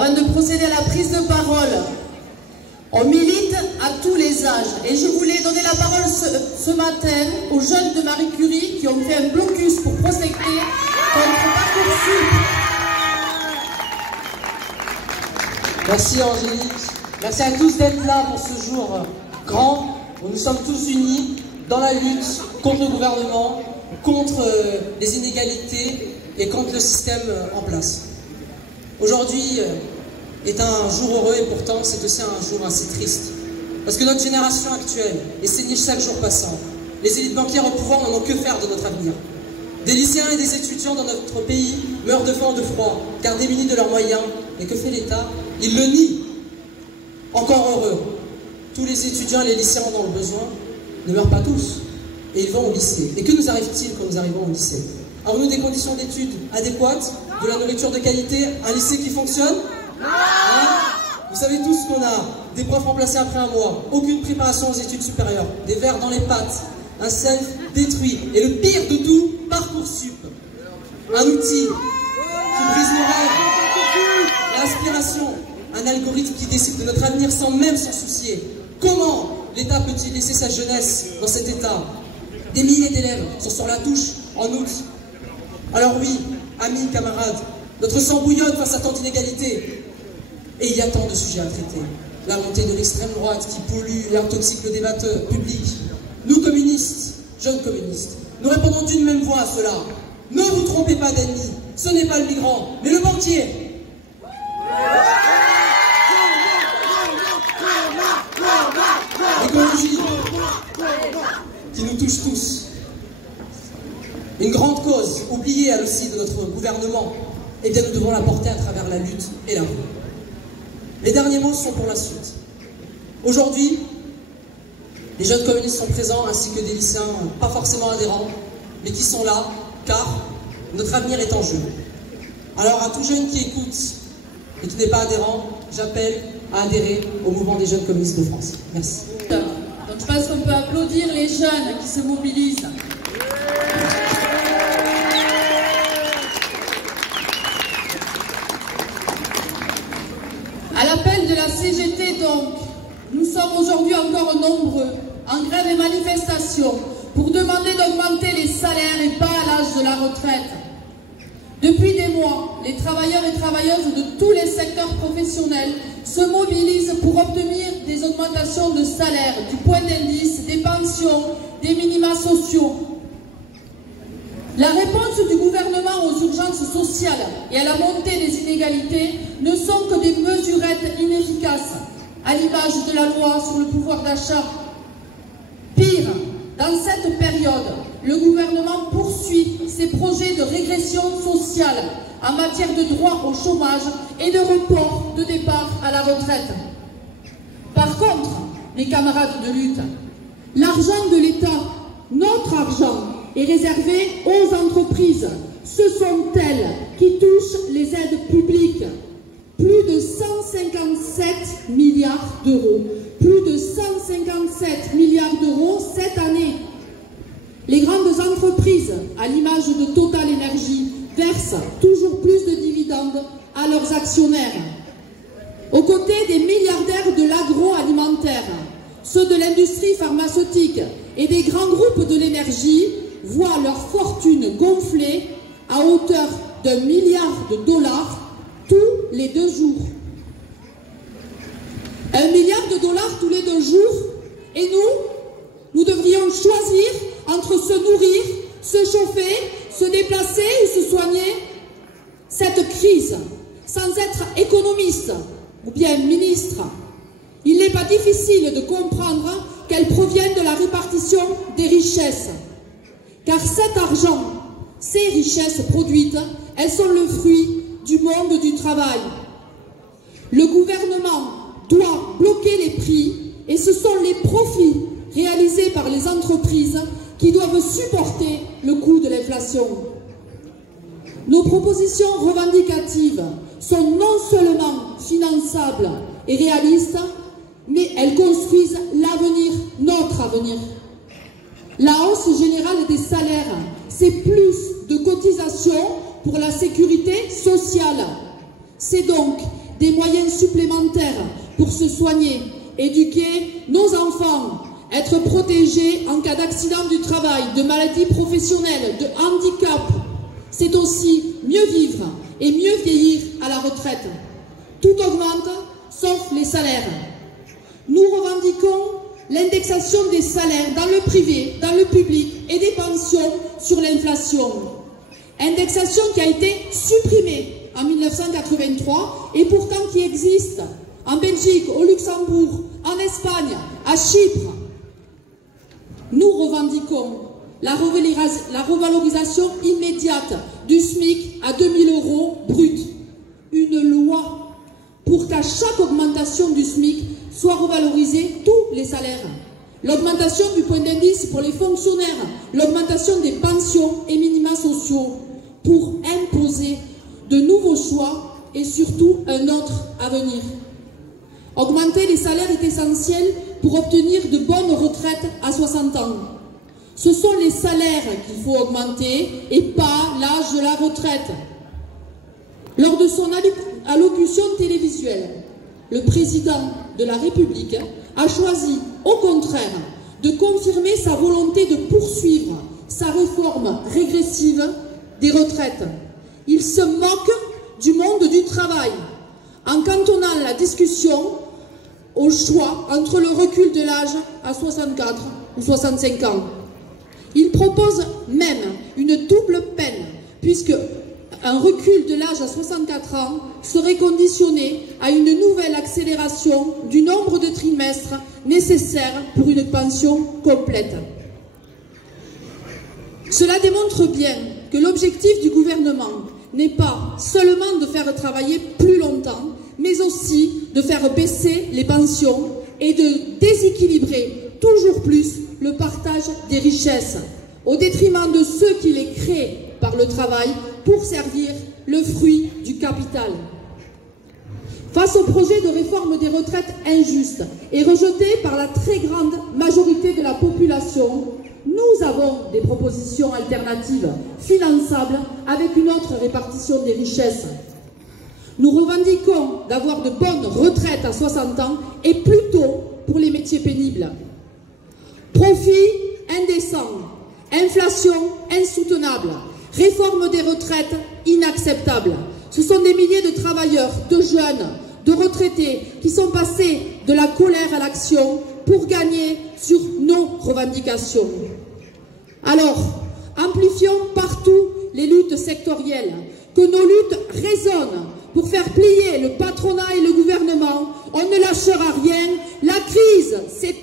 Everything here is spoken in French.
Avant de procéder à la prise de parole, on milite à tous les âges. Et je voulais donner la parole ce matin aux jeunes de Marie Curie qui ont fait un blocus pour protester contre Parcoursup. Merci Angélique. Merci à tous d'être là pour ce jour grand où nous sommes tous unis dans la lutte contre le gouvernement, contre les inégalités et contre le système en place. Aujourd'hui est un jour heureux et pourtant c'est aussi un jour assez triste. Parce que notre génération actuelle est saignée chaque jour passant. Les élites bancaires au pouvoir n'en ont que faire de notre avenir. Des lycéens et des étudiants dans notre pays meurent de faim ou de froid, car démunis de leurs moyens. Et que fait l'État? Il le nie. Encore heureux. Tous les étudiants et les lycéens dans le besoin ne meurent pas tous. Et ils vont au lycée. Et que nous arrive-t-il quand nous arrivons au lycée? Avons-nous des conditions d'études adéquates, de la nourriture de qualité, un lycée qui fonctionne? Vous savez tous qu'on a des profs remplacés après un mois, aucune préparation aux études supérieures, des verres dans les pattes, un self détruit, et le pire de tout, Parcoursup. Un outil qui brise nos rêves, l'inspiration, un algorithme qui décide de notre avenir sans même s'en soucier. Comment l'État peut-il laisser sa jeunesse dans cet état? Des milliers d'élèves sont sur la touche en août. Alors oui, amis, camarades, notre sang bouillonne face à tant d'inégalités. Et il y a tant de sujets à traiter. La montée de l'extrême droite qui pollue et intoxique le débat public. Nous, communistes, jeunes communistes, nous répondons d'une même voix à cela. Ne vous trompez pas d'ennemi, ce n'est pas le migrant, mais le banquier. L'écologie, qui nous touche tous. Une grande cause, oubliée elle aussi de notre gouvernement, eh bien nous devons la porter à travers la lutte et la rue. Les derniers mots sont pour la suite. Aujourd'hui, les jeunes communistes sont présents ainsi que des lycéens pas forcément adhérents, mais qui sont là car notre avenir est en jeu. Alors à tout jeune qui écoute et qui n'est pas adhérent, j'appelle à adhérer au mouvement des jeunes communistes de France. Merci. Donc je pense qu'on peut applaudir les jeunes qui se mobilisent. À l'appel de la CGT, donc, nous sommes aujourd'hui encore nombreux en grève et manifestation pour demander d'augmenter les salaires et pas à l'âge de la retraite. Depuis des mois, les travailleurs et travailleuses de tous les secteurs professionnels se mobilisent pour obtenir des augmentations de salaire, du point d'indice, des pensions, des minima sociaux. La réponse du gouvernement aux urgences sociales et à la montée des inégalités ne sont que des mesurettes inefficaces, à l'image de la loi sur le pouvoir d'achat. Pire, dans cette période, le gouvernement poursuit ses projets de régression sociale en matière de droit au chômage et de report de départ à la retraite. Par contre, les camarades de lutte, l'argent de l'État, notre argent, est réservé aux entreprises. Ce sont elles qui touchent les aides publiques. Plus de 157 milliards d'euros. Plus de 157 milliards d'euros cette année. Les grandes entreprises, à l'image de Total Energy, versent toujours plus de dividendes à leurs actionnaires. Aux côtés des milliardaires de l'agroalimentaire, ceux de l'industrie pharmaceutique et des grands groupes de l'énergie voient leur fortune gonfler à hauteur d'1 milliard de dollars tous les 2 jours. 1 milliard de dollars tous les 2 jours, et nous devrions choisir entre se nourrir, se chauffer, se déplacer ou se soigner. Cette crise, sans être économiste ou bien ministre, il n'est pas difficile de comprendre qu'elle provient de la répartition des richesses. Car cet argent, ces richesses produites, elles sont le fruit du monde du travail. Le gouvernement doit bloquer les prix et ce sont les profits réalisés par les entreprises qui doivent supporter le coût de l'inflation. Nos propositions revendicatives sont non seulement finançables et réalistes, mais elles construisent l'avenir, notre avenir. La hausse générale des salaires, c'est plus de cotisations pour la sécurité sociale. C'est donc des moyens supplémentaires pour se soigner, éduquer nos enfants, être protégés en cas d'accident du travail, de maladie professionnelle, de handicap. C'est aussi mieux vivre et mieux vieillir à la retraite. Tout augmente, sauf les salaires. Nous revendiquons l'indexation des salaires dans le privé, dans le public et des pensions sur l'inflation. Indexation qui a été supprimée en 1983 et pourtant qui existe en Belgique, au Luxembourg, en Espagne, à Chypre. Nous revendiquons la revalorisation immédiate du SMIC à 2 000 € brut. Une loi pour qu'à chaque augmentation du SMIC soient revalorisés tous les salaires. L'augmentation du point d'indice pour les fonctionnaires, l'augmentation des pensions et minima sociaux pour imposer de nouveaux choix et surtout un autre avenir. Augmenter les salaires est essentiel pour obtenir de bonnes retraites à 60 ans. Ce sont les salaires qu'il faut augmenter et pas l'âge de la retraite. Lors de son allocution télévisuelle, le président de la République a choisi, au contraire, de confirmer sa volonté de poursuivre sa réforme régressive des retraites. Il se moque du monde du travail en cantonnant la discussion au choix entre le recul de l'âge à 64 ou 65 ans. Il propose même une double peine, puisque un recul de l'âge à 64 ans serait conditionné à une nouvelle accélération du nombre de trimestres nécessaires pour une pension complète. Cela démontre bien que l'objectif du gouvernement n'est pas seulement de faire travailler plus longtemps, mais aussi de faire baisser les pensions et de déséquilibrer toujours plus le partage des richesses, au détriment de ceux qui les créent par le travail pour servir le fruit du capital. Face au projet de réforme des retraites injuste et rejeté par la très grande majorité de la population, nous avons des propositions alternatives, finançables, avec une autre répartition des richesses. Nous revendiquons d'avoir de bonnes retraites à 60 ans et plutôt pour les métiers pénibles. Profit indécent, inflation insoutenable, réforme des retraites inacceptable. Ce sont des milliers de travailleurs, de jeunes, de retraités qui sont passés de la colère à l'action pour gagner sur nos revendications. Alors, amplifions partout les luttes sectorielles, que nos luttes résonnent pour faire plier le patronat et le gouvernement. On ne lâchera rien. La crise, c'est